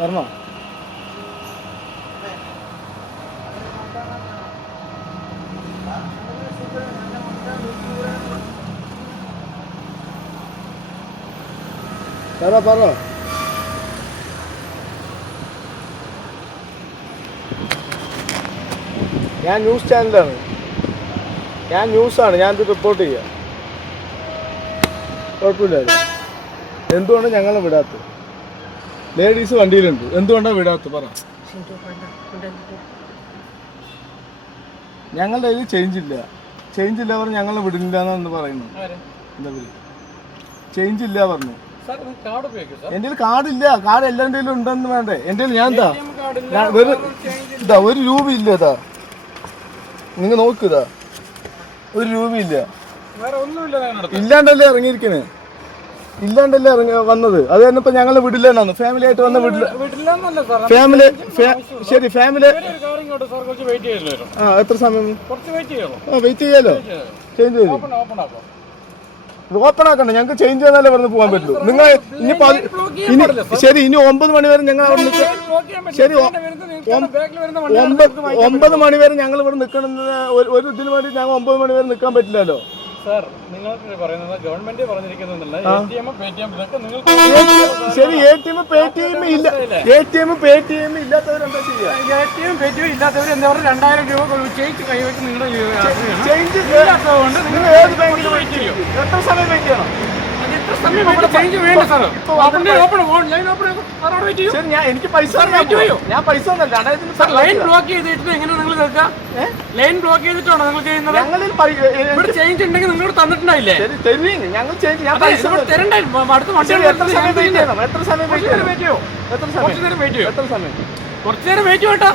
വരണോ? പറ ഞാൻ ന്യൂസ് ചാനലാണ്, ഞാൻ ന്യൂസാണ്, ഞാനിത് റിപ്പോർട്ട് ചെയ്യാം. കുഴപ്പമില്ലല്ലോ. എന്തുകൊണ്ടാണ് ഞങ്ങളെ വിടാത്തത്? ലേഡീസ് വണ്ടിയിലുണ്ട്, എന്തുകൊണ്ടാണ് വിടാത്തത് പറ. ഞങ്ങളുടെ കയ്യിൽ ചേഞ്ച് ഇല്ല പറഞ്ഞ് ഞങ്ങളെ വിടുന്നില്ല എന്ന് പറയുന്നു. എന്താ പറയുക? ചേഞ്ച് ഇല്ല പറഞ്ഞു. എൻ്റെ കാർഡില്ല, കാർഡ് എല്ലാവരുടെയിലും ഉണ്ടെന്ന് വേണ്ടേ? എൻ്റെ ഞാൻ ഇതാ ഒരു രൂപ ഇല്ല. ഇതാ നിങ്ങൾ നോക്കിതാ, ഒരു രൂപയില്ല. ഇല്ലാണ്ടല്ലേ ഇറങ്ങിയിരിക്കണേ, ഇല്ലാണ്ടല്ലേ വന്നത്. അത് തന്നെ ഇപ്പൊ ഞങ്ങള് വിടില്ലെന്നാണ്, ഫാമിലി ആയിട്ട് വന്ന വിടില്ല. ഫാമിലി ശരി, ഫാമിലി എത്ര സമയം വെയിറ്റ് ചെയ്യാലോ? ചേഞ്ച് ചെയ്തു ഓപ്പൺ ആക്കണ്ട, ഞങ്ങൾക്ക് ചേഞ്ച് ചെയ്താലേ പറഞ്ഞ് പോകാൻ പറ്റുള്ളൂ. നിങ്ങൾ ഇനി ശരി, ഇനി 9 മണി വരെ ഞങ്ങൾ അവിടെ നിൽക്കാം. ശരി, 9 മണി വരെ ഞങ്ങൾ ഇവിടെ നിൽക്കണമെന്ന് ഒരു ഇതിന് വേണ്ടി ഞങ്ങൾ 9 മണി വരെ നിൽക്കാൻ പറ്റില്ലല്ലോ. ശരി, എ.ടി.എം. പേടിഎം ഇല്ല, എ.ടി.എം. പേടിഎം ഇല്ലാത്തവരെന്താ ചെയ്യാ? എ.ടി.എം. പേടിഎം ഇല്ലാത്തവർ എന്താ പറയുക, 2000 രൂപ ചേഞ്ച് കൈവയ്ക്ക് നിങ്ങളുടെ ചേഞ്ച് ഇല്ലാത്തതുകൊണ്ട് നിങ്ങൾ ഏത് ബാങ്കിൽ വെയിറ്റ് ചെയ്യും? എത്ര സമയം വെയിറ്റ് ചെയ്യണം? എനിക്ക് പൈസ, ഞാൻ പൈസ ലൈൻ ബ്ലോക്ക് ചെയ്തിട്ട് എങ്ങനെ നിങ്ങൾ കേൾക്കാം? ലൈൻ ബ്ലോക്ക് ചെയ്തിട്ടാണോ നിങ്ങൾ ചെയ്യുന്നത്? ഞങ്ങളിൽ ചേഞ്ച് ഉണ്ടെങ്കിൽ നിങ്ങളോട് തന്നിട്ടുണ്ടായില്ലേ? ഞങ്ങൾ ചേഞ്ച് ഞാൻ പൈസ തരണ്ടായിരുന്നു. അടുത്ത എത്ര സമയം വെയിറ്റ് ചെയ്യണം? കുറച്ചു നേരം വെയിറ്റ് ചെയ്യോ? കുറച്ചു നേരം വെയിറ്റ് ചെയ്യട്ടാ.